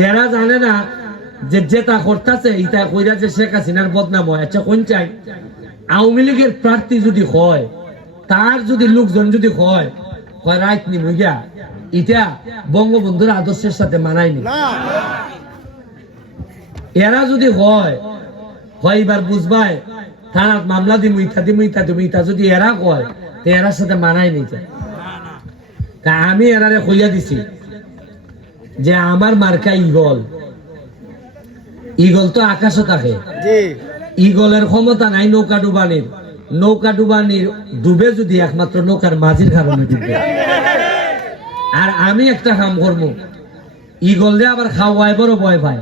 এরা জানে না যে যেটা করতেছে ইটা কইরা যে শেখ হাসিনার বদনাম হয়। আচ্ছা কোন চাই? আওয়ামী লীগের প্রার্থী যদি হয় তার যদি লোকজন যদি হয় কয় রাইট নি মুইয়া ইটা বঙ্গবন্ধুর আদর্শের সাথে মানায়নি এরা যদি হয় হয় এবার বুঝবাই থানাত মামলা দিমু ইতা দিমু ইতা দিমু ইতা যদি এরা কয় তো এরার সাথে মানাই নিতে তা আমি এরারে কইয়া দিছি যে আমার মার্কা ইগল ইগল তো আকাশে থাকে ইগলের ক্ষমতা নাই নৌকা ডুবানির। নৌকা ডুবানির ডুবে যদি একমাত্র নৌকার মাঝির কারণে ডুববে আর আমি একটা কাম করব। ইগল দিয়ে আবার খাওয়াই বড় ভয় পায়।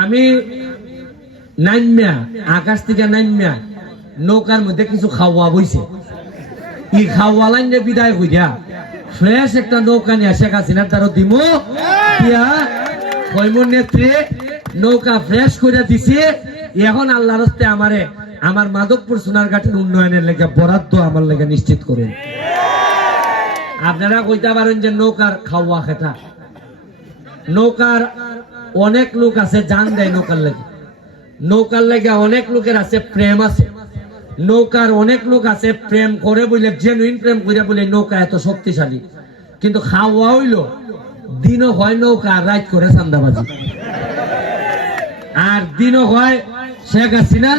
আমি নাইমিয়া আকাশ থেকে নাইমিয়া নৌকার মধ্যে কিছু খাওয়া বইছে। ই খাওয়া লাইনে বিদায় হইয়া ফ্রেশ একটা নৌকা নিয়ে শেখ হাসিনার দ্বারা দিমু। দিয়া হৈমুর নেত্রী নৌকা ফ্রেশ করে দিছি। এখন আল্লাহ রস্তে আমারে আমার মাধবপুর সোনারঘাটের উন্নয়নের লেগে বরাদ্দ আমার লেগে নিশ্চিত করুন। আপনারা কইতে পারেন যে নৌকার খাওয়া খেতা। নৌকার অনেক লোক আছে জান দেয় নৌকার লেগে। নৌকার লাগে অনেক লোকের আছে প্রেম আছে। নৌকার অনেক লোক আছে, প্রেম করে বলে জেনুইন প্রেম করে বলে, নৌকা এত শক্তিশালী। কিন্তু খাওয়া হইল, দিনও হয় নৌকা রাত করে চান্দাবাজি। আর দিনও হয় শেখ হাসিনা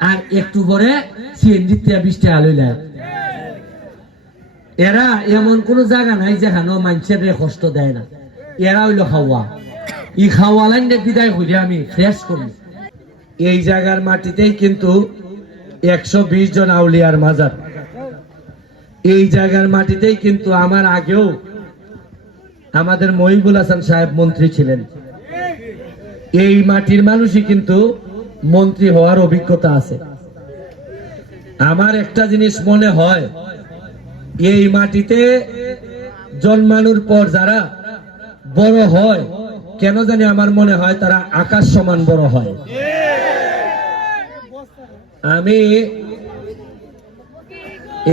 আর একটু পরে সিএনজি এরা এমন কোন জায়গা নাই যেখানে মানুষের কষ্ট দেয় না। এরা হইল খাওয়া। ই খাওয়া লাইনে বিদায় হইলে আমি ফ্রেশ করি। এই জায়গার মাটিতেই কিন্তু একশো বিশ জন আউলিয়ার মাজার। এই জায়গার মাটিতেই কিন্তু আমার আগেও আমাদের মহিবুল হাসান সাহেব মন্ত্রী ছিলেন। এই মাটির মানুষই কিন্তু মন্ত্রী হওয়ার অভিজ্ঞতা আছে। আমার একটা জিনিস মনে হয়, এই মাটিতে জন্মানোর পর যারা বড় হয়, কেন জানি আমার মনে হয় তারা আকাশ সমান বড় হয়। আমি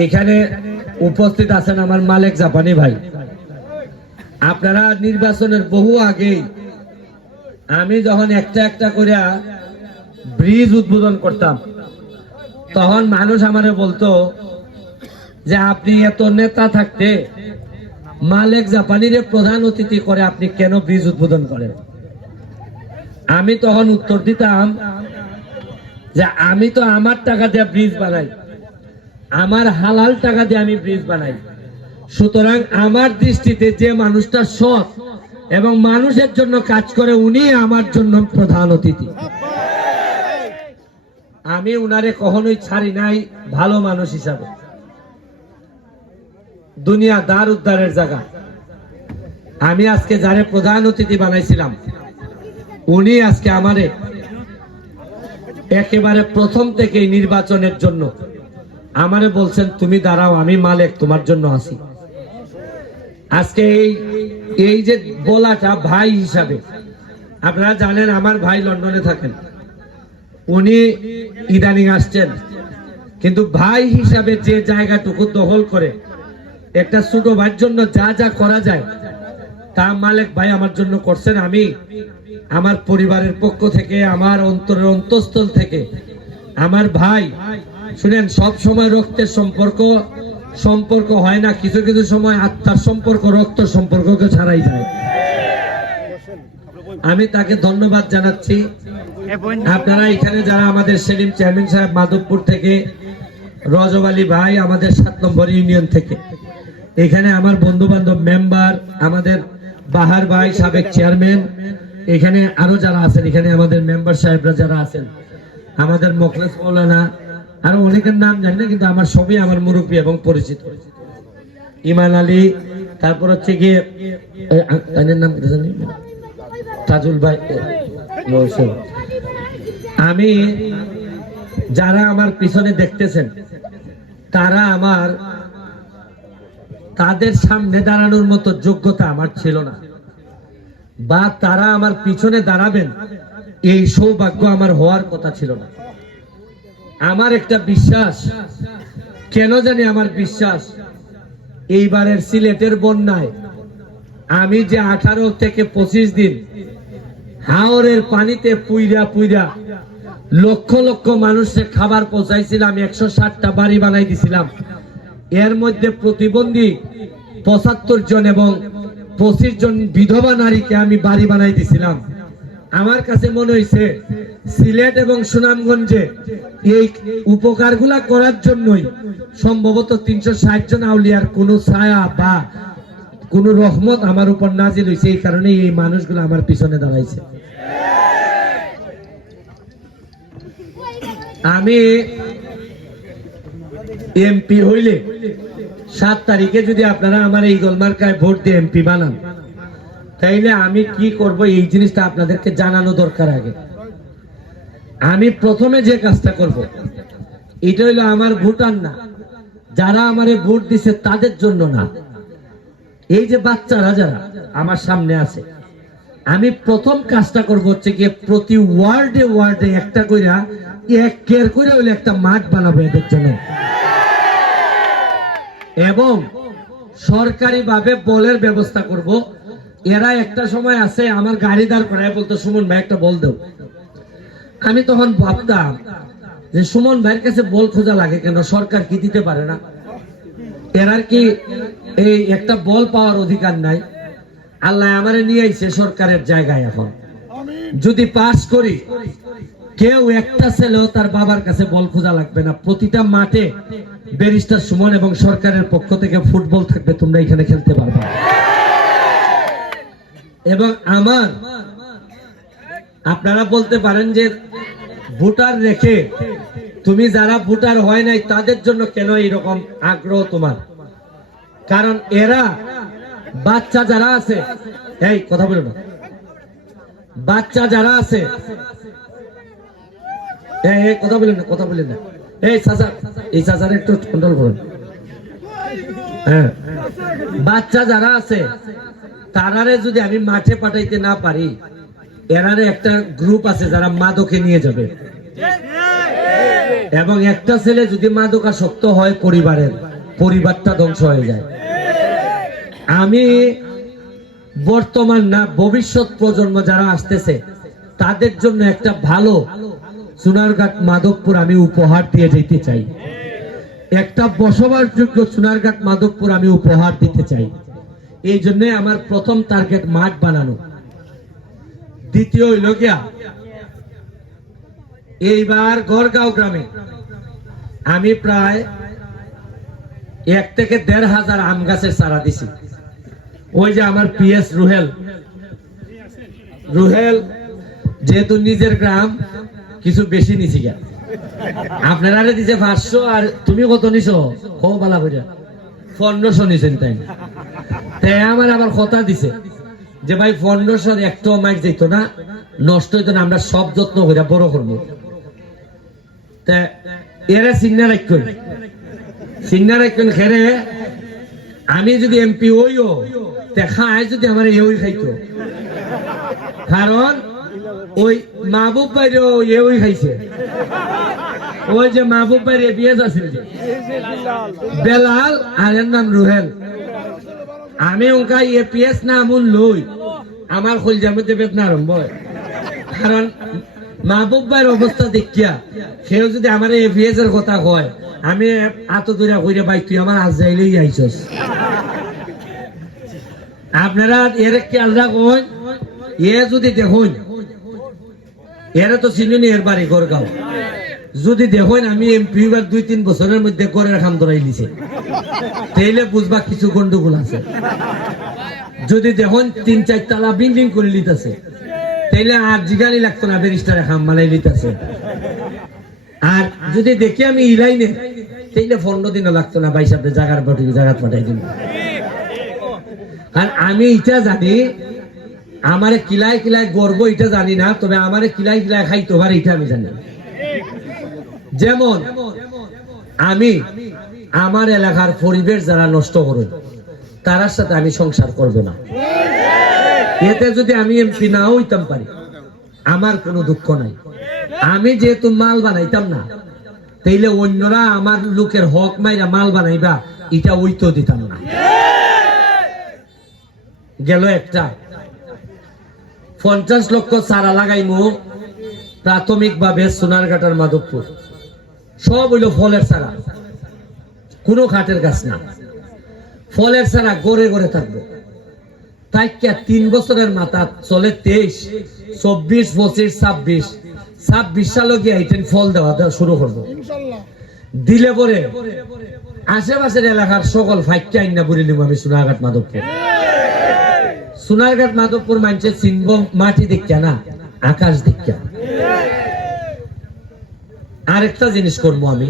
এখানে উপস্থিত আছেন আমার মালিক জাপানি ভাই। আপনারা নির্বাচনের বহু আগেই আমি যখন একটা একটা করে ব্রিজ উদ্বোধন করতাম, তখন মানুষ আমারে বলতো যে, আপনি এত নেতা থাকতে মালিক জাপানিরে প্রধান অতিথি করে আপনি কেন ব্রিজ উদ্বোধন করেন? আমি তখন উত্তর দিতাম যে আমি তো আমার টাকা দিয়ে ব্রিজ বানাই। আমার হালাল টাকা দিয়ে আমি ব্রিজ বানাই। সুতরাং আমার দৃষ্টিতে যে মানুষটা সৎ এবং মানুষের জন্য কাজ করে, উনি আমার জন্য প্রধান অতিথি। আমি উনারে কখনোই ছাড়ি নাই, ভালো মানুষ হিসাবে। দুনিয়া দ্বার উদ্ধারের জায়গা। আমি আজকে যারে প্রধান অতিথি বানাইছিলাম, উনি আজকে আমারে একেবারে প্রথম থেকে নির্বাচনের জন্য। আমারে বলছেন, তুমি দাঁড়াও, আমি মালিক, তোমার জন্য আসি আজকে এই এই যে বলাটা ভাই হিসাবে, আপনারা জানেন আমার ভাই লন্ডনে থাকেন। উনি ইদানিং আসছেন। কিন্তু ভাই হিসাবে যে জায়গাটুকু দখল করে, একটা ছোট ভাইয়ের জন্য যা যা করা যায়, তা মালিক ভাই আমার জন্য করছেন। আমি আমার পরিবারের পক্ষ থেকে, আমার অন্তরের অন্তঃস্থল থেকে, আমার ভাই, শুনেন, সব সময় রক্তের সম্পর্ক সম্পর্ক হয় না, কিছু কিছু সময় আত্মার সম্পর্ক, রক্ত সম্পর্ককে ছাড়াই যায়। আমি তাকে ধন্যবাদ জানাচ্ছি। আপনারা এখানে যারা আমাদের সেলিম চেয়ারম্যান সাহেব মাধবপুর থেকে, রজব আলী ভাই আমাদের সাত নম্বর ইউনিয়ন থেকে, এখানে আমার বন্ধু বান্ধব মেম্বার, আমাদের বাহার ভাই সাবেক চেয়ারম্যান এখানে আরও যারা আছেন, এখানে আমাদের মেম্বার সাহেবরা যারা আছেন, আমাদের মোখলেস মৌলানা, আরও অনেকের নাম জানি না, কিন্তু আমার সবই আমার মুরব্বী এবং পরিচিত। ইমান আলী, তারপর হচ্ছে গিয়ে নাম জানি? তাজুল ভাই আমি, যারা আমার পিছনে দেখতেছেন, তারা আমার, তাদের সামনে দাঁড়ানোর মতো যোগ্যতা আমার ছিল না। বা তারা আমার পিছনে দাঁড়াবেন, এই সৌভাগ্য আমার হওয়ার কথা ছিল না। আমার একটা বিশ্বাস, কেন জানি আমার বিশ্বাস, এইবারের সিলেটের বন্যায় আমি যে আঠারো থেকে পঁচিশ দিন হাওরের পানিতে পুইরা পুইরা লক্ষ লক্ষ মানুষের খাবার পৌঁছাইছিলাম, একশো ষাটটা বাড়ি বানাই দিছিলাম। এর মধ্যে প্রতিবন্ধী পঁচাত্তর জন এবং পঁচিশ জন বিধবা নারীকে আমি বাড়ি বানাই দিছিলাম। আমার কাছে মনে হয়েছে সিলেট এবং সুনামগঞ্জে এই উপকারগুলা করার জন্যই সম্ভবত তিনশো ষাট জন আউলিয়ার কোনো ছায়া বা কোন রহমত আমার উপর নাজিল হয়েছে এই কারণে এই মানুষগুলো আমার পিছনে দাঁড়াইছে। আমি এমপি হইলে সাত তারিখে যদি আপনারা আমার এই গোলমার্কায় ভোট দিয়ে এমপি বানান, তাইলে আমি কি করব এই জিনিসটা আপনাদেরকে জানানো দরকার আগে। আমি প্রথমে যে কাজটা করব, এটা হইল আমার ভোটার না, যারা আমারে ভোট দিছে তাদের জন্য না। এই যে বাচ্চারা যারা আমার সামনে আছে, আমি প্রথম কাজটা করব হচ্ছে গিয়ে প্রতি ওয়ার্ডে ওয়ার্ডে একটা কইরা, এক কেয়ার করে হইলে একটা মাঠ বানাবো এদের জন্য। এবং সরকারি ভাবে বলের ব্যবস্থা করব। এরা একটা সময় আছে আমার গাড়ি দাঁড় করায় বলতো সুমন ভাই একটা বল দেও। আমি তখন ভাবতাম যে সুমন ভাইয়ের কাছে বল খোঁজা লাগে কেন? সরকার কি দিতে পারে না? এরার কি এই একটা বল পাওয়ার অধিকার নাই। আল্লাহ আমারে নিয়ে আইছে সরকারের জায়গায় এখন। যদি পাস করি কেউ একটা ছেলেও তার বাবার কাছে বল খোঁজা লাগবে না। প্রতিটা মাঠে ব্যারিস্টার সুমন এবং সরকারের পক্ষ থেকে ফুটবল থাকবে, তোমরা এখানে খেলতে পারবে। এবং আমার, আপনারা বলতে পারেন যে ভোটার রেখে তুমি যারা ভোটার হয় নাই, তাদের জন্য কেন এরকম আগ্রহ তোমার? কারণ এরা বাচ্চা যারা আছে, এই কথা বলো না। বাচ্চা যারা আছে কথা বলেন না, কথা বলেন না। এই চাচা, এই চাচার একটু কন্ট্রোল করুন। হ্যাঁ। বাচ্চা যারা আছে, তারারে যদি আমি মাঠে পাঠাইতে না পারি, এরারে একটা গ্রুপ আছে যারা মাদকে নিয়ে যাবে। এবং একটা ছেলে যদি মাদকাসক্ত হয় পরিবারের, পরিবারটা ধ্বংস হয়ে যায়। আমি বর্তমান না, ভবিষ্যৎ প্রজন্ম যারা আসতেছে, তাদের জন্য একটা ভালো সোনারঘাট মাধবপুর আমি উপহার দিয়ে যেতে চাই। একটা বসবাসযোগ্য সোনারঘাট মাধবপুর আমি উপহার দিতে চাই। এই জন্য আমার প্রথম টার্গেট মাঠ বানানো। দ্বিতীয় হইল গিয়া, এইবার গড়গাঁও গ্রামে আমি প্রায় এক থেকে দেড় হাজার আম গাছের চারা দিছি। ওই যে আমার পিএস রুহেল। রুহেল যেহেতু নিজের গ্রাম কিছু বেশি নিছি গা। আপনারা দিছে পাঁচশো আর তুমি কত নিছো? কো বালা করে পনেরোশো নিছেন তাই? তাই আমার আবার কথা দিছে যে ভাই পনেরোশো একটু মাইক যেত না, নষ্ট হইতো না, আমরা সব যত্ন করে বড় করব। তা এরা সিগনাল রাখবেন সিগনাল রাখবেন খেরে আমি যদি এমপি হইও, তে খায় যদি আমার এই খাইতো। কারণ ওই মাহবুব বাইরেও এই খাইছে। ওই যে মাহবুব বাইরে বিয়ে আছিল বেলাল আর এর নাম রুহেল। আমি ওকা এপিএস না আমুল লই। আমার খুলজার মধ্যে বেদনা আরম্ভ হয়। কারণ মাহবুব ভাইয়ের অবস্থা দেখিয়া সেও যদি আমার এপিএস এর কথা কয়, আমি আত দূরা কইরে ভাই, তুই আমার আজ যাইলেই আইছস। আপনারা এর খেয়াল রাখুন, এ যদি দেখুন এরা তো চিনুনি এর বাড়ি গড়গাঁও। যদি দেখুন আমি এমপি এবার দুই, তিন বছরের মধ্যে গড়ের খাম ধরাই লিছে তাইলে বুঝবা কিছু গন্ডগোল আছে। যদি দেখুন তিন, চার তালা বিল্ডিং করে লিতেছে, তাইলে আর জিগানি লাগতো না, ব্যারিস্টারে খাম মালাই লিতেছে। আর যদি দেখি আমি ইলাইনে তাইলে পনেরো দিনও লাগতো না ভাই সাথে জাগার পাঠিয়ে জাগাত পাঠাই দিন আর আমি এটা জানি আমারে কিলায় কিলায় গর্ব, এটা জানি না, তবে আমারে কিলায় কিলায় খাইতে পারে, এটা আমি জানি। যেমন, আমি, আমার এলাকার পরিবেশ যারা নষ্ট করে তার সাথে আমি সংসার করব না। এতে যদি আমি এমপি না হইতাম পারি, আমার কোনো দুঃখ নাই। আমি যেহেতু মাল বানাইতাম না, তাইলে অন্যরা আমার লোকের হক মাইরা মাল বানাইবা, এটা ওইতো দিতাম না। গেল একটা। পঞ্চাশ লক্ষ চারা লাগাইমু প্রাথমিক ভাবে সোনারঘাটার মাধবপুর। সব হইল ফলের চারা। কোনো খাটের গাছ না ফলের চারা গড়ে গড়ে থাকব। তাই তিন বছরের মাথা চলে তেইশ চব্বিশ পঁচিশ ছাব্বিশ। ছাব্বিশ সালে গিয়ে আইটেন ফল দেওয়া দেওয়া শুরু করব। দিলে পরে আশেপাশের এলাকার সকল ফাইটটা আইনা বুড়ি নিব আমি সোনারঘাট মাধবপুর। সোনারঘাট মাধবপুর মানছে চিনব মাটি দেখা না, আকাশ দেখা আরেকটা জিনিস করব আমি।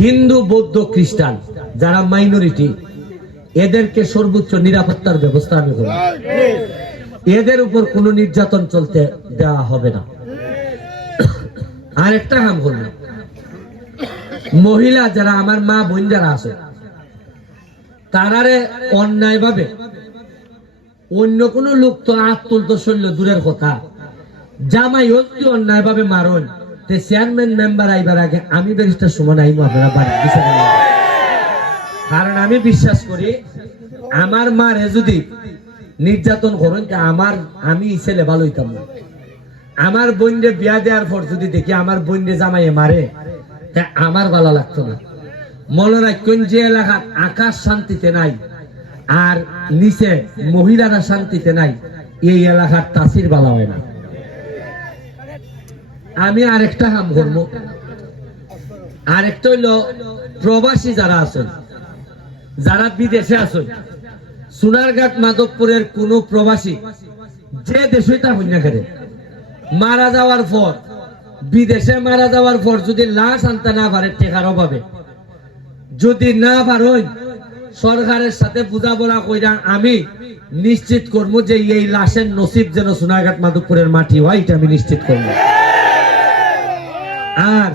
হিন্দু, বৌদ্ধ, খ্রিস্টান, যারা মাইনরিটি, এদেরকে সর্বোচ্চ নিরাপত্তার ব্যবস্থা আমি করব। এদের উপর কোনো নির্যাতন চলতে দেওয়া হবে না। আরেকটা কাম করব। মহিলা যারা, আমার মা বোন যারা আছে তারারে অন্যায় ভাবে। অন্য কোন লোক তো আত তুলতো শৈল্য দূরের কথা। জামাই অতি অন্যায় ভাবে মারণ তে চেয়ারম্যান মেম্বার আইবার আগে আমি ব্যারিস্টার সুমন আইমু, আপনারা বাড়ি কারণ আমি বিশ্বাস করি, আমার মারে যদি নির্যাতন করেন আমার, আমি ছেলে ভালো হইতাম না। আমার বোনরে বিয়া দেওয়ার পর যদি দেখি আমার বোনরে জামাইয়ে মারে, তা আমার ভালো লাগতো না। মনে যে এলাকার আকাশ শান্তিতে নাই, আর নিচে মহিলারা শান্তিতে নাই, এই এলাকার তাসির ভালো হয় না। আমি আরেকটা কাম করব। আরেকটা হইল প্রবাসী যারা আছেন, যারা বিদেশে আছেন সোনারঘাট মাধবপুরের কোন প্রবাসী যে দেশই তা হইনা করে মারা যাওয়ার পর, বিদেশে মারা যাওয়ার পর যদি লাশ আনতে না পারে, টেকার অভাবে যদি না পারই সরকারের সাথে বোঝাপড়া কইরা আমি নিশ্চিত করব যে এই লাশের নসিব যেন সোনারঘাট মাধবপুরের মাটি হয় এটা আমি নিশ্চিত করব আর।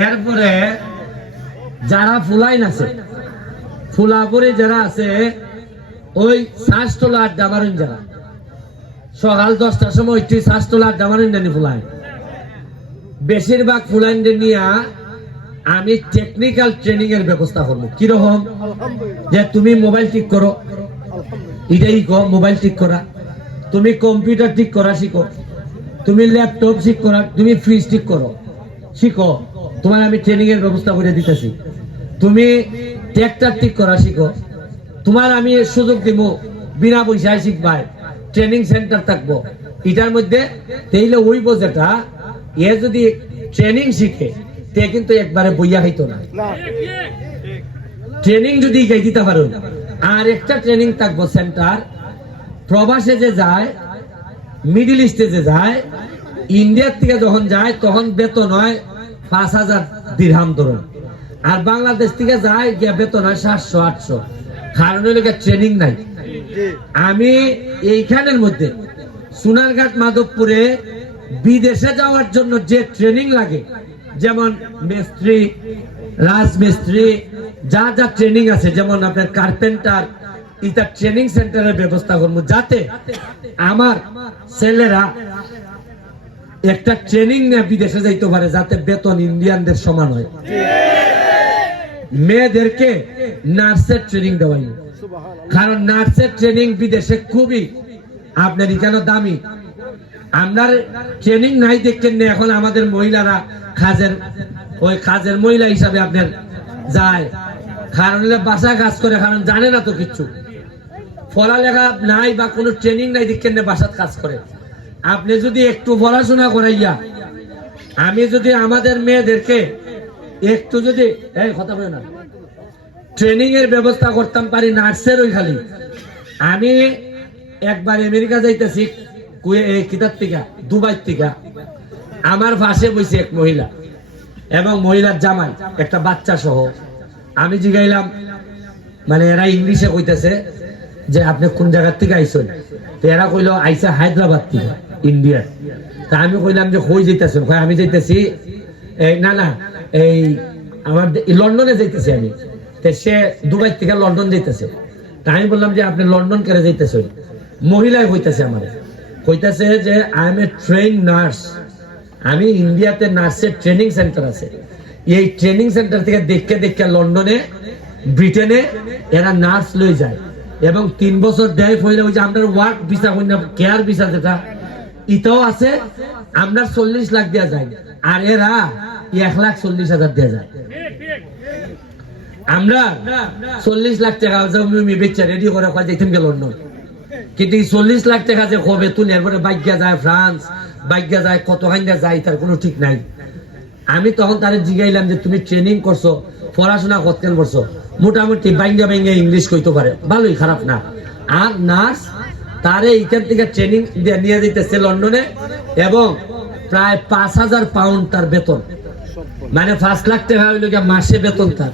এরপরে যারা ফুলাইন আছে ফুলাপুরে যারা আছে ওই শ্বাসটোলা আড্ডা মারেন যারা। সকাল দশটার সময় তুই শ্বাসটোলা আড্ডা মারেন জানি ফুলাইন বেশিরভাগ ফুলাইনদের নিয়ে আমি টেকনিক্যাল ট্রেনিং এর ব্যবস্থা করব। কীরকম? যে তুমি মোবাইল ঠিক করো। এটাই কো মোবাইল ঠিক করা। তুমি কম্পিউটার ঠিক করা শিখো। তুমি ল্যাপটপ ঠিক করা তুমি ফ্রিজ ঠিক করো। শিখো। তোমার আমি ট্রেনিং এর ব্যবস্থা করে দিতেছি। তুমি ট্র্যাক্টর ঠিক করা শিখো। তোমার আমি সুযোগ দিব, বিনা পয়সায় শিখবাই। ট্রেনিং সেন্টার থাকব। এটার মধ্যে তাইলে ওইব যেটা, এ যদি ট্রেনিং শিখে, তে কিন্তু একবারে বইয়া হইতো না। ট্রেনিং যদি গাই দিতে পারো। আর একটা ট্রেনিং থাকব সেন্টার, প্রবাসে যে যায়, মিডিল ইস্টে যে যায়, ইন্ডিয়ার থেকে যখন যায়, তখন বেতন হয় পাঁচ হাজার দিরহাম ধরুন। আর বাংলাদেশ থেকে যায় গিয়া বেতন হয় সাতশো আটশো। কারণ হইল ট্রেনিং নাই। আমি এইখানের মধ্যে সোনারঘাট মাধবপুরে বিদেশে যাওয়ার জন্য যে ট্রেনিং লাগে যেমন মিস্ত্রি রাজমিস্ত্রি যা যা ট্রেনিং আছে যেমন আপনার কার্পেন্টার এটা ট্রেনিং সেন্টারের ব্যবস্থা করব যাতে আমার ছেলেরা একটা ট্রেনিং নিয়ে বিদেশে যাইতে পারে যাতে বেতন ইন্ডিয়ানদের সমান হয়। মেয়েদেরকে নার্সের ট্রেনিং দেওয়াই। কারণ নার্সের ট্রেনিং বিদেশে খুবই, আপনার এখানে দামি? আপনার ট্রেনিং নাই দেখছেন না এখন আমাদের মহিলারা কাজের, ওই কাজের মহিলা হিসাবে আপনার যায়। কারণ বাসা কাজ করে, কারণ জানে না তো কিচ্ছু পড়ালেখা নাই বা কোনো ট্রেনিং নাই দেখছেন না বাসাত কাজ করে। আপনি যদি একটু পড়াশোনা করাইয়া, আমি যদি আমাদের মেয়েদেরকে একটু যদি, এই কথা বলে না। ট্রেনিং এর ব্যবস্থা করতাম পারি নার্সের ওই খালি। আমি একবার আমেরিকা যাইতেছি কিতার থেকে দুবাই থেকে। আমার পাশে বসে এক মহিলা এবং মহিলার জামাই, একটা বাচ্চা সহ। আমি জিগাইলাম মানে এরা ইংলিশে কইতেছে যে, আপনি কোন জায়গার থেকে আইসেন তো এরা কইল আইসা হায়দ্রাবাদ থেকে, ইন্ডিয়ার। তা আমি কইলাম যে, কই যাইতেছেন? কই আমি যাইতেছি, এই, না না এই আমার লন্ডনে যাইতেছি আমি। সে দুবাই থেকে লন্ডন যাইতেছে। তা আমি বললাম যে, আপনি লন্ডন করে যাইতেছেন? মহিলায় হইতেছে আমার। হইতেছে যে I am a train nurse আমি ইন্ডিয়াতে নার্সের ট্রেনিং সেন্টার আছে। এই ট্রেনিং সেন্টার থেকে দেখে দেখে লন্ডনে, ব্রিটেনে এরা নার্স লই যায়। এবং তিন বছর দেয় হইলে ওই যে আপনার ওয়ার্ক ভিসা হই না, কেয়ার ভিসা যেটা ইটাও আছে, আমরা চল্লিশ লাখ দেওয়া যায় আর এরা এক লাখ চল্লিশ হাজার দেওয়া যায়। আমরা চল্লিশ লাখ টাকা বেচা রেডি করে কয় যেতাম গে লন্ডন। কিন্তু চল্লিশ লাখ টাকা যে কবে তুলে এরপরে যায় ফ্রান্স যায় কত যায়, তার কোনো ঠিক নাই। আমি তখন তারে জিগাইলাম যে তুমি ট্রেনিং করছ, পড়াশোনা কতক্ষণ করছ? মোটামুটি বাইঙ্গা বাইঙ্গা ইংলিশ কইতে পারে। ভালোই, খারাপ না। আর নার্স তারে এইখান থেকে ট্রেনিং নিয়ে দিতেছে লন্ডনে এবং প্রায় পাঁচ হাজার পাউন্ড তার বেতন। মানে পাঁচ লাখ টাকা হইল মাসে বেতন তার।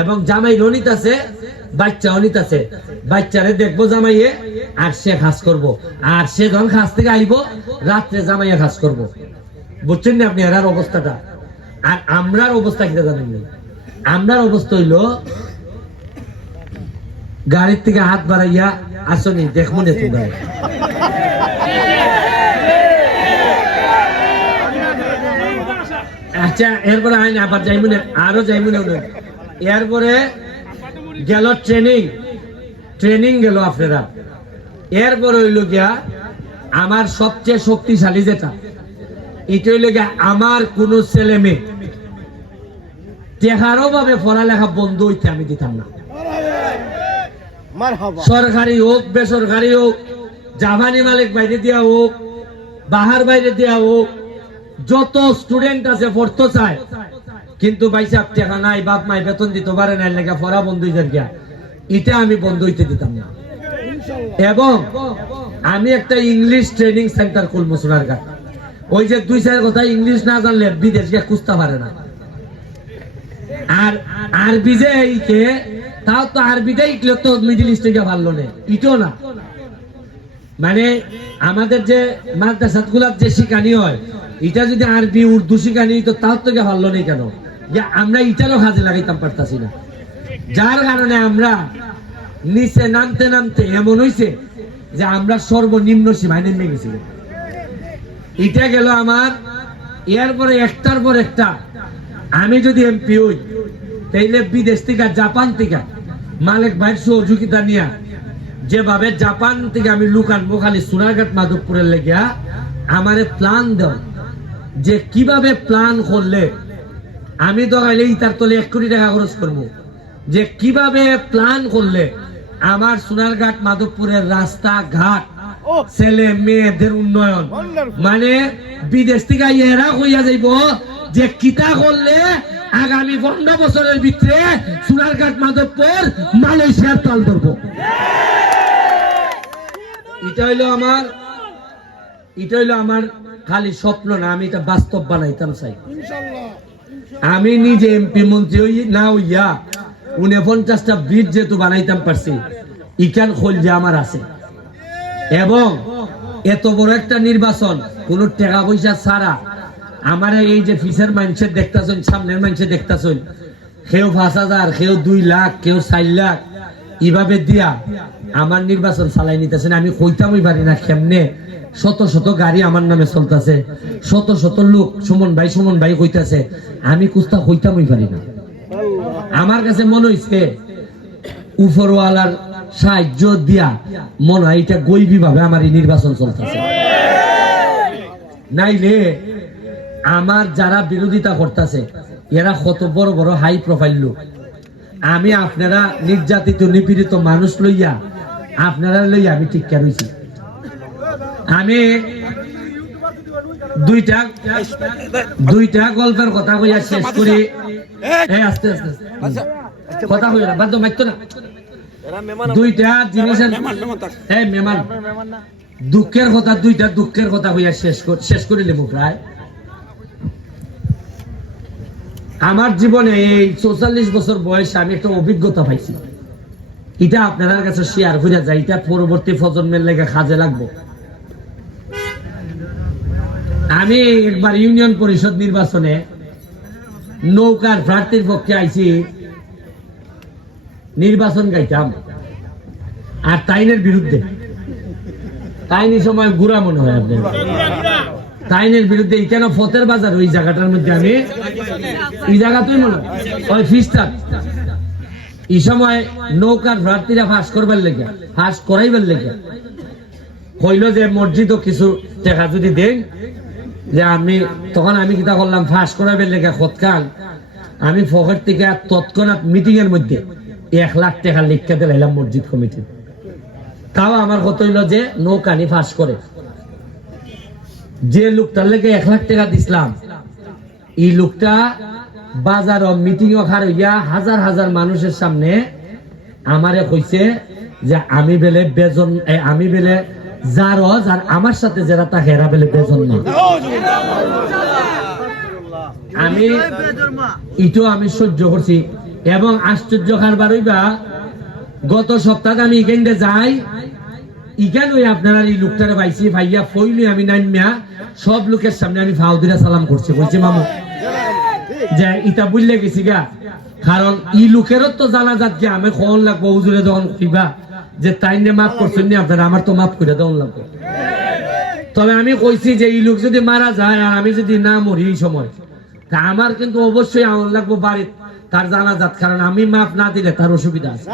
এবং জামাই রনিত আছে, বাচ্চা অনিত আছে। বাচ্চারে দেখব জামাইয়ে, আর সে কাজ করব। আর সে যখন কাজ থেকে আইব, রাত্রে জামাইয়ে কাজ করব। বুঝছেন না আপনি, এরার অবস্থাটা? আর আমরার অবস্থা কিটা জানেন না আমরার অবস্থা হইল, গাড়ির থেকে হাত বাড়াইয়া আসনি দেখব না তোমরা আচ্ছা এরপরে আইন আবার যাইব না আরও যাইব না। এরপরে গেল ট্রেনিং ট্রেনিং গেল আপনারা। এরপরে হইল গিয়া আমার সবচেয়ে শক্তিশালী যেটা এটা হইল গিয়া আমার কোন ছেলে মেয়ে। টেহারও ভাবে পড়ালেখা বন্ধ হইতে আমি দিতাম না। সরকারি হোক বেসরকারি হোক জাপানি মালিক বাইরে দেওয়া হোক বাহার বাইরে দেওয়া হোক যত স্টুডেন্ট আছে পড়তে চায়, কিন্তু টাকা নাই, বাপ বেতন দিতে পারে না। এটা আমি বন্ধ হইতে দিতাম না। এবং আমি একটা ইংলিশ ট্রেনিং সেন্টার খুলবো ওই যে দুই চার কথা ইংলিশ না জানলে খুঁজতে পারে না। আর আরবি যে তাও তো আরবিটাই ইকলে তো মিডিল ইস্টে গিয়ে ভালো নেই ইটো না। মানে আমাদের যে মাদ্রাসাতগুলার যে শিকানি হয় এটা যদি আরবি, উর্দু শিখানি, তো তাও তো গিয়ে ভালো নেই কেন? যে আমরা ইটারও কাজে লাগাইতাম পারতাছি না। যার কারণে আমরা নিচে নামতে নামতে এমন হইছে যে আমরা সর্বনিম্ন সীমায় নেমে গেছি। এটা গেল আমার, এরপরে একটার পর একটা আমি যদি এমপি হই, তাইলে বিদেশ থেকে, জাপান থেকে মালিক ভাইয়ের সহযোগিতা নিয়া যেভাবে জাপান থেকে আমি লুকান খালি সোনারঘাট মাধবপুরের লেগিয়া, আমারে প্ল্যান দেও। যে কীভাবে প্ল্যান করলে আমি গাইলে ইতার তলে এক কোটি টাকা খরচ করব? যে কীভাবে প্ল্যান করলে আমার সোনারঘাট মাধবপুরের রাস্তা ঘাট ছেলে মেয়েদের উন্নয়ন? মানে বিদেশ থেকে এরা কইয়া যাইব যে কিতা করলে আগামী পনেরো বছরের ভিতরে সোনারঘাট মাধবপুর মালয়েশিয়ার তাল ধরবো। এটা হইল আমার এটা হইল আমার খালি স্বপ্ন না আমি এটা বাস্তব বানাইতাম চাই। আমি নিজে এমপি মন্ত্রী হই না হইয়া উনপঞ্চাশটা ব্রিজ যেহেতু বানাইতাম পারছি ইখান খোল যে আমার আছে। এবং এত বড় একটা নির্বাচন কোন টাকা পয়সা ছাড়া আমার এই যে ফিসের মানুষের দেখতেছেন সামনের মানুষের দেখতেছেন কেউ পাঁচ হাজার কেউ দুই লাখ কেউ চার লাখ এইভাবে দিয়া আমার নির্বাচন চালাই নিতেছেন। আমি কইতামই পারি না কেমনে শত শত গাড়ি আমার নামে চলতেছে। শত শত লোক, সুমন ভাই সুমন ভাই কইতাছে, আমি কুস্তা কইতামই পারি না। আমার কাছে মনে হইছে, উপরওয়ালার সাহায্য দিয়া মনে হয় এটা গৈবী ভাবে আমার এই নির্বাচন চলতেছে। নাইলে আমার যারা বিরোধিতা করতেছে, এরা কত বড় বড় হাই প্রোফাইল লোক। আমি আপনারা নির্যাতিত, নিপীড়িত মানুষ লইয়া, আপনারা লইয়া আমি ঠিক হইছি? আমি দুইটা দুইটা গল্পের কথা কইয়া শেষ করি। এই আস্তে আস্তে আস্তে। কথা কইয়া না বাদ দাও, না। দুইটা জিনিসের এই মেমান দুঃখের কথা দুইটা দুঃখের কথা হইয়া শেষ শেষ করে নেব প্রায়। আমার জীবনে এই চৌচল্লিশ বছর বয়সে আমি একটা অভিজ্ঞতা পাইছি। এটা আপনাদের কাছে শেয়ার করে যায় এটা পরবর্তী প্রজন্মের লেগে কাজে লাগবো। আমি একবার ইউনিয়ন পরিষদ নির্বাচনে নৌকার প্রার্থীর পক্ষে আইছি। নির্বাচন গাইতাম। আর তাইনের বিরুদ্ধে। তাইনি সময় গুড়া মনে হয় আপনার। তাইনের বিরুদ্ধে কেন ফতের বাজার ওই জায়গাটার মধ্যে আমি এই জায়গাতেই মনে ওই ফিস্টার। এই সময় নৌকার প্রার্থীরা ফাঁস করবার লেগে, ফাঁস করাইবার লেগে। হইল যে মসজিদও কিছু টাকা যদি দেন যে আমি তখন আমি কিতা করলাম, ফাঁস করাবার লেগে খতকাল আমি ফকের থেকে তৎক্ষণাৎ মিটিং এর মধ্যে এক লাখ টাকা লিখতে দিলাম মসজিদ কমিটির। তাও আমার কত হইল যে, নৌকানি ফাঁস করে। যে লোকটার লেগে এক লাখ টাকা দিছিলাম, এই লোকটা বাজার মিটিং ওখার হইয়া হাজার হাজার মানুষের সামনে আমারে কইছে যে, আমি বেলে বেজন আমি বেলে যার অজ আর আমার সাথে যারা তা হেরা বেলে বেজন না আমি ইটো আমি সহ্য করছি। এবং আশ্চর্য কারবার হইবা, গত সপ্তাহে আমি এখানে যাই ইখান ওই আপনারা এই লোকটারে পাইছি ভাইয়া ফইলি আমি নাইমিয়া, সব লোকের সামনে আমি ফাউদিরা সালাম করছি বলছি মামু? যে ইটা বুঝলে গেছি গা। কারণ ই লোকেরও তো জানা যাত যে আমি কখন লাগবো হুজুরে যখন কইবা? যে তাই নিয়ে মাফ করছেন নি আপনারা, আমার তো মাফ করে দেওয়ান লাগবো। তবে আমি কইছি যে এই লোক যদি মারা যায় আর আমি যদি না মরি এই সময়, তা আমার কিন্তু অবশ্যই আমার লাগবো বাড়ির, তার জানা যাত কারণ আমি মাফ না দিলে তার অসুবিধা আছে।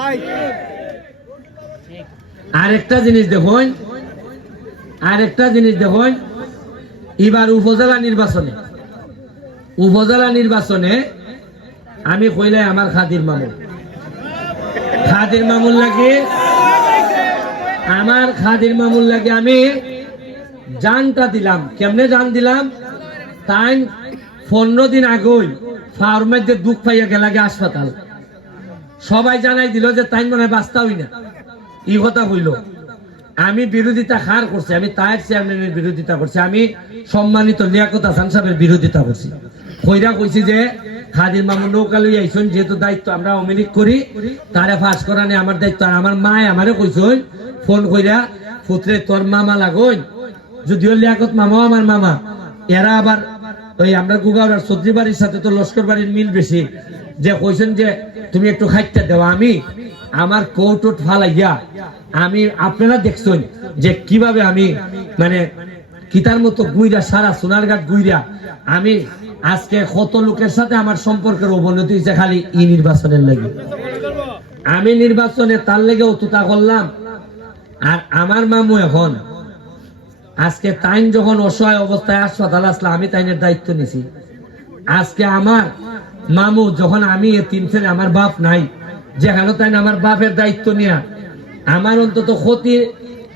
আরেকটা জিনিস দেখুন, আরেকটা জিনিস দেখুন, এবার উপজেলা নির্বাচনে উপজেলা নির্বাচনে আমি কইলে আমার খাদির মামুন। খাদির মামুন লাগে আমার খাদির মামুন লাগে আমি জানটা দিলাম। কেমনে জান দিলাম? তাই পনেরো দিন আগই ফার্মের যে দুঃখ পাইয়া গেলাগে হাসপাতাল। সবাই জানাই দিল যে তাই মনে হয় বাঁচতাই না। ই কথা হইল। আমি বিরোধিতা খার করছি, আমি তায়ের চেয়ারম্যানের বিরোধিতা করছি, আমি সম্মানিত লিয়াকত হাসান সাহেবের বিরোধিতা করছি। কইরা কইছি যে, খাদির মামু নৌকা লই আইসন, যেহেতু দায়িত্ব আমরা অমিলিক করি, তারে ফাঁস করা নেই, আমার দায়িত্ব। আর আমার মায় আমারে কইসন ফোন কইরা পুত্রে, তোর মামা লাগোই? যদিও লিয়াকত মামাও আমার মামা। এরা আবার ওই আমরা গুগাওয়ার সদ্রি বাড়ির সাথে তো লস্কর বাড়ির মিল বেশি। যে কইছেন যে, তুমি একটু খাইতে দেওয়া আমি, আমার কৌটুট ফালাইয়া, আমি, আপনারা দেখছেন যে কীভাবে আমি মানে কিতার মতো গুইরা, সারা সোনার সোনারঘাট গুইরা, আমি আজকে কত লোকের সাথে আমার সম্পর্কের অবনতি হয়েছে খালি ই নির্বাচনের লাগে। আমি নির্বাচনে তার লেগে অতুতা করলাম। আর আমার মামু এখন আজকে তাইন যখন অসহায় অবস্থায় হাসপাতাল আসলে আমি তাইনের দায়িত্ব নিছি। আজকে আমার মামু যখন আমি এ তিন ছেলে আমার বাপ নাই যেখানে তাই আমার বাপের দায়িত্ব নিয়া আমার অন্তত ক্ষতি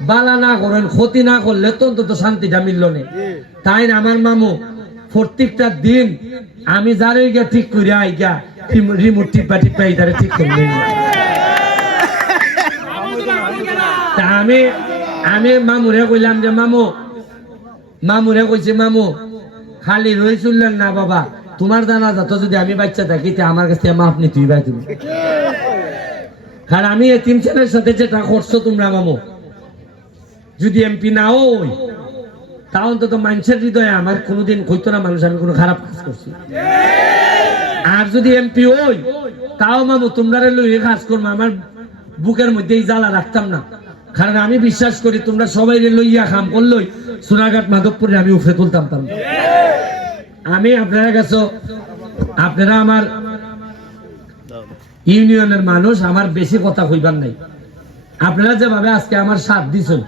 বালা না করেন ক্ষতি না করলে তো অন্তত শান্তিটা মিলল না। তাই আমার মামু প্রত্যেকটা দিন আমি যারে গিয়া ঠিক করে আইগা রিমোট টিপা টিপা ঠিক করে তা আমি আমি মামুরে কইলাম যে মামু মামুরে কইছে মামু খালি রই চললেন না বাবা। তোমার জানা যত যদি আমি বাচ্চা থাকি তে আমার কাছে মাপ নি তুই ভাই তুমি কারণ আমি এতিম ছেলের সাথে যেটা করছ তোমরা মামু যদি এমপি নাও হই, তা অন্তত মানুষের হৃদয়ে আমার কোনোদিন কইতো না মানুষ আমি কোনো খারাপ কাজ করছি। আর যদি এমপি ওই তাও মামু তোমরা লইয়ে কাজ করব। আমার বুকের মধ্যে এই জ্বালা রাখতাম না। কারণ আমি বিশ্বাস করি তোমরা সবাই লইয়া খাম, করলই। সোনাঘাট মাধবপুরে আমি উফরে তুলতাম আমি আপনারা কাছে আপনারা আমার ইউনিয়নের মানুষ, আমার বেশি কথা কইবার নাই। আপনারা যেভাবে আজকে আমার সাথ দিছেন,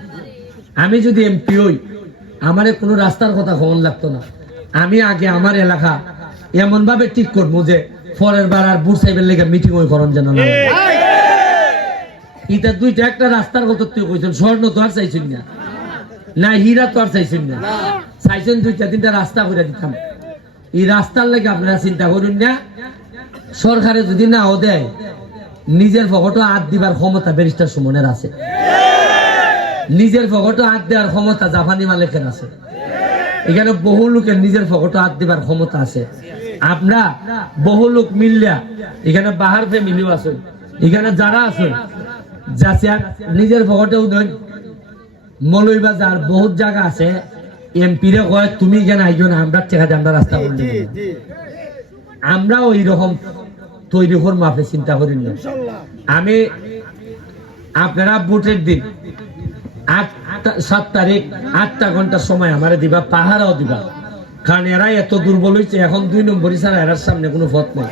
আমি যদি এমপি হই, আমারে কোনো রাস্তার কথা খবর লাগতো না। আমি আগে আমার এলাকা এমন ভাবে ঠিক করব যে পরের বার আর বুট সাহেবের লেগে মিটিং ওই করন যেন না এটা দুইটা একটা রাস্তার কথা তুই কইছেন, স্বর্ণ তো আর চাইছেন না। না, হীরা তো আর চাইছেন না। চাইছেন দুইটা, তিনটা রাস্তা করে দিতাম। এই রাস্তার লাগে আপনারা চিন্তা করুন না, সরকারে যদি নাও দেয়, নিজের পকেটও হাত দিবার ক্ষমতা ব্যারিস্টার সুমনের আছে। নিজের পকেটও হাত দেওয়ার ক্ষমতা জাপানি মালিকের আছে। এখানে বহু লোকের নিজের পকেটও হাত দিবার ক্ষমতা আছে। আমরা বহু লোক মিললা, এখানে বাহার ফ্যামিলিও আছে। এখানে যারা আছে যাচ্ছে আর নিজের পকেটেও দেন মৌলবাজার বহুত জায়গা আছে। এমপিরে কয় তুমি কেন আইজো না আমরা টেকাতে আমরা রাস্তা করলি আমরা ওই রকম তৈরি করব আপনি চিন্তা করেন না। আমি আপনারা ভোটের দিন আট সাত তারিখ আটটা ঘণ্টার সময় আমারে দিবা পাহারাও দিবা। কারণ এরা এত দুর্বল হয়েছে এখন দুই নম্বরই ছাড়া এরার সামনে কোনো পথ নেই।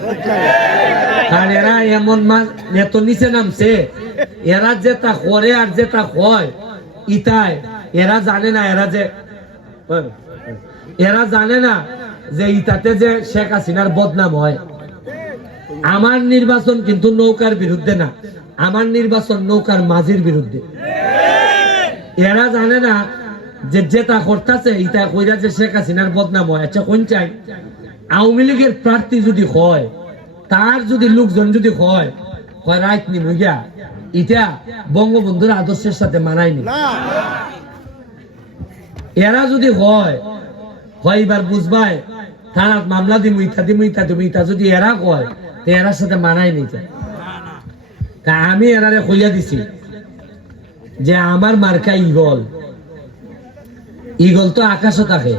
কারণ এরা এমন মাস এত নিচে নামছে। এরা যে তা করে আর যে তা হয় ইতায় এরা জানে না, এরা যে এরা জানে না যে ইতাতে যে শেখ হাসিনার বদনাম হয়। আমার নির্বাচন কিন্তু নৌকার বিরুদ্ধে না। আমার নির্বাচন নৌকার মাঝির বিরুদ্ধে। এরা জানে না যে যেটা করতেছে ইতা কইরা যে শেখ হাসিনার বদনাম হয়। আচ্ছা কোন চাই? আওয়ামী লীগের প্রার্থী যদি হয় তার যদি লোকজন যদি হয় কয় রাইট নি মুইয়া ইটা বঙ্গবন্ধুর আদর্শের সাথে মানায়নি এরা যদি হয় হয় এবার বুঝবাই থানাত মামলা দিমু ইতা দিমু ইতা দিমু ইতা যদি এরা কয় তো এরার সাথে মানাই নিতে তা আমি এরারে কইয়া দিছি যে আমার মার্কা ইগল ইগল তো আকাশে থাকে।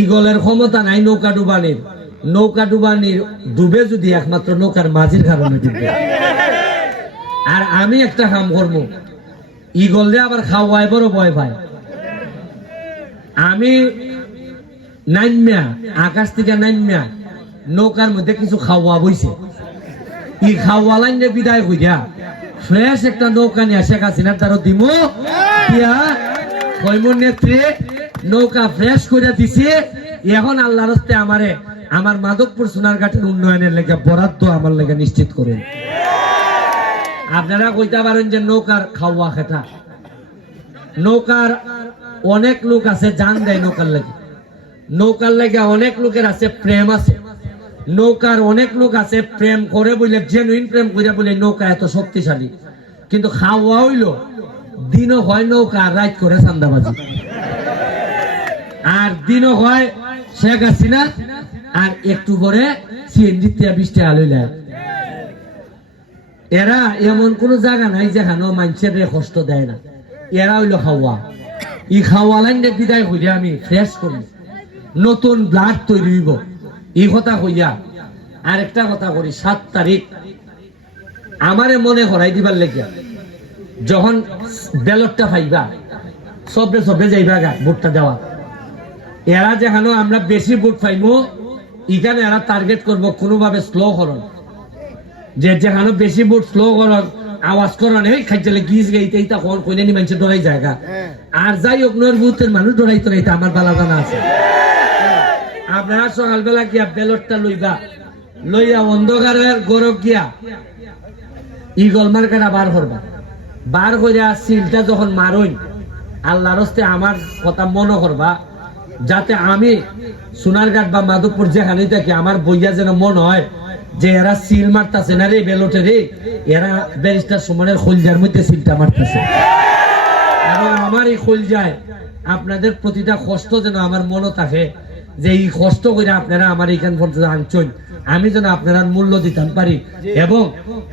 ইগলের ক্ষমতা নাই নৌকা ডুবানির। নৌকা ডুবানির ডুবে যদি একমাত্র নৌকার মাঝির কারণে ডুবে। আর আমি একটা কাম করব। ইগল রে আবার খাওয়াই বড় ভয় পায়। আমি নাইমিয়া, আকাশ থেকে নাইমিয়া, নৌকার মধ্যে কিছু খাওয়া বইছে। ই খাওয়া লাইনে বিদায় কইরা ফ্রেশ একটা নৌকা নিয়ে শেখ হাসিনার দ্বারা দিব দিয়া হৈমুর নেত্রী, নৌকা ফ্রেশ করে দিছে। এখন আল্লাহ রস্তে আমারে আমার মাধবপুর সোনারঘাটের উন্নয়নের লেগে বরাদ্দ আমার লেগে নিশ্চিত করুন। আপনারা কইতে পারেন যে নৌকার খাওয়া খেতা। নৌকার অনেক লোক আছে জান দেয় নৌকার লাগে। নৌকার লাগে অনেক লোকের আছে, প্রেম আছে। নৌকার অনেক লোক আছে, প্রেম করে বলে জেনুইন প্রেম করে বলে নৌকা এত শক্তিশালী। কিন্তু খাওয়া হইল, দিনও হয় নৌকা রাইট করে চান্দাবাজি। আর দিনও হয় শেখ হাসিনা আর একটু পরে সিএনজি তিয়া এরা এমন কোন জায়গা নাই যেখানে মানুষের কষ্ট দেয় না। এরা হইল খাওয়া ই খাওয়া লাইনে বিদায় হইলে আমি ফ্রেশ করি। নতুন ব্লাড তৈরি হইব। এই কথা কইয়া আরেকটা কথা করি, সাত তারিখ আমারে মনে করাই দিবার লেগে যখন ব্যালটটা পাইবা সবে সবে যাইবা গা, ভোটটা দেওয়া। এরা যেখানে আমরা বেশি ভোট পাইবো এখানে এরা টার্গেট করব কোনোভাবে স্লো করন যে যেখানে বেশি ভোট স্লো করন আওয়াজ করন এই খাইলে গিজ গাইতে এইটা কোন কইলে নি মানুষের ডরাই জায়গা আর যাই হোক নয় বুথের মানুষ ডরাইতে রাইতে আমার বালা জানা আছে। আপনারা সকালবেলা গিয়া বেলটটা লইবা লইয়া অন্ধকারের গরক গিয়া ইগল মার্কেটা বার করবা। বার করিয়া সিলটা যখন মারইন আল্লাহর হস্তে আমার কথা মনে করবা যাতে আমি সোনারঘাট বা মাধবপুর যেখানে থাকি, আমার বইয়া যেন মনে হয় যে এরা সিল মারতাছে না রে বেলটে রে? এরা ব্যারিস্টার সুমনের খোলজার মধ্যে সিলটা মারতেছে। এবং আমার এই খোল যায় আপনাদের প্রতিটা কষ্ট যেন আমার মনে থাকে, যে এই কষ্ট করে আপনারা আমার এখান পর্যন্ত আনছেন আমি যেন আপনারা মূল্য দিতাম পারি। এবং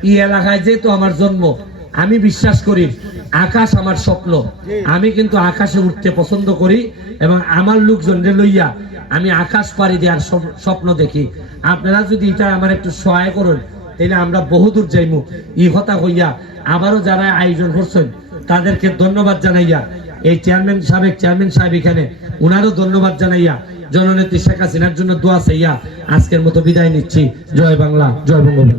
এই এলাকায় যেহেতু আমার জন্ম আমি বিশ্বাস করি আকাশ আমার স্বপ্ন। আমি কিন্তু আকাশে উঠতে পছন্দ করি এবং আমার লোকজনকে লইয়া আমি আকাশ পাড়ি দেওয়ার স্বপ্ন দেখি। আপনারা যদি এটা আমার একটু সহায় করুন তাহলে আমরা বহুদূর যাইমু। ই কথা হইয়া আবারও যারা আয়োজন করছেন তাদেরকে ধন্যবাদ জানাইয়া এই চেয়ারম্যান সাবেক চেয়ারম্যান সাহেব এখানে উনারও ধন্যবাদ জানাইয়া জননেত্রী শেখ হাসিনার জন্য দোয়া চাইয়া আজকের মতো বিদায় নিচ্ছি। জয় বাংলা জয় বঙ্গবন্ধু।